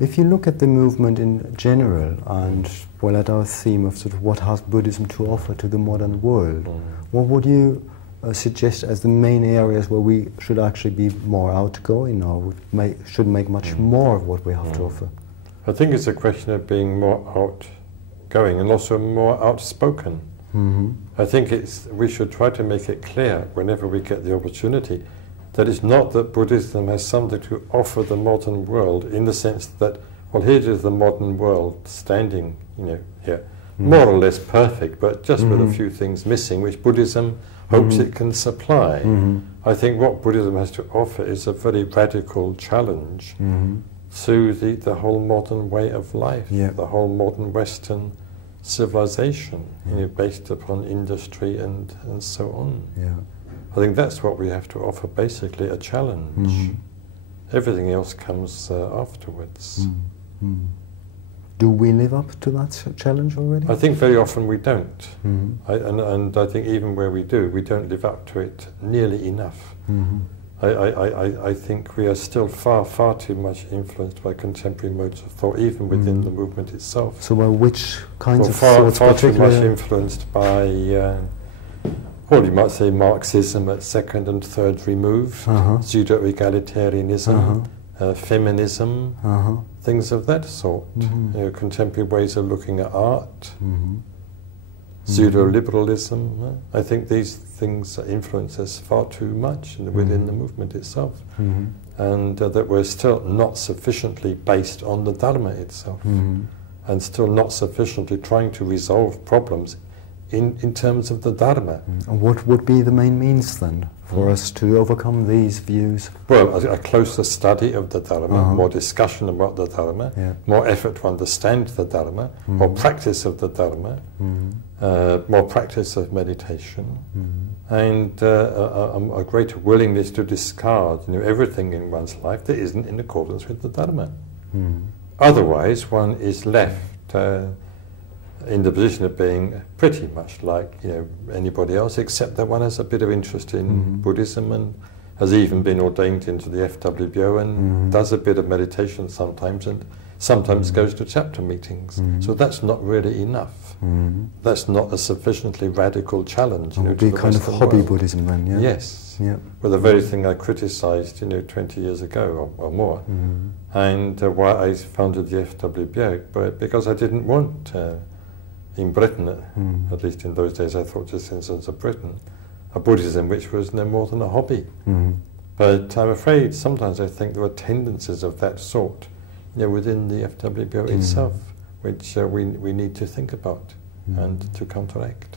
If you look at the movement in general, and well, at our theme of sort of what has Buddhism to offer to the modern world, what would you suggest as the main areas where we should actually be more outgoing, or should make much more of what we have to offer? I think it's a question of being more outgoing and also more outspoken. I think we should try to make it clear whenever we get the opportunity that it's not that Buddhism has something to offer the modern world in the sense that, well, here is the modern world standing, here, more or less perfect, but just with a few things missing, which Buddhism hopes it can supply. I think what Buddhism has to offer is a very radical challenge to the whole modern way of life, the whole modern Western civilization, based upon industry and so on. I think that's what we have to offer, basically, a challenge. Everything else comes afterwards. Do we live up to that challenge already? I think very often we don't. And I think even where we do, we don't live up to it nearly enough. I think we are still far too much influenced by contemporary modes of thought, even within the movement itself. So by which kinds of thoughts? Far too much influenced by, well, you might say Marxism at second and third remove, pseudo-egalitarianism, feminism, things of that sort. Contemporary ways of looking at art, pseudo-liberalism. I think these things influence us far too much within the movement itself, and that we're still not sufficiently based on the Dharma itself, and still not sufficiently trying to resolve problems in terms of the Dharma. And what would be the main means then for us to overcome these views? Well, a closer study of the Dharma, more discussion about the Dharma, more effort to understand the Dharma, more practice of the Dharma, more practice of meditation, and a greater willingness to discard everything in one's life that isn't in accordance with the Dharma. Otherwise, one is left in the position of being pretty much like anybody else, except that one has a bit of interest in Buddhism and has even been ordained into the FWBO and does a bit of meditation sometimes, and sometimes goes to chapter meetings. So that's not really enough. That's not a sufficiently radical challenge. It would be kind of hobby Buddhism then, yeah? Yes. Well, the very thing I criticised 20 years ago or more, and why I founded the FWBO, but because I didn't want in Britain, at least in those days, I thought just in sense of Britain, a Buddhism which was no more than a hobby. But I'm afraid sometimes I think there are tendencies of that sort within the FWBO itself, which we need to think about and to counteract.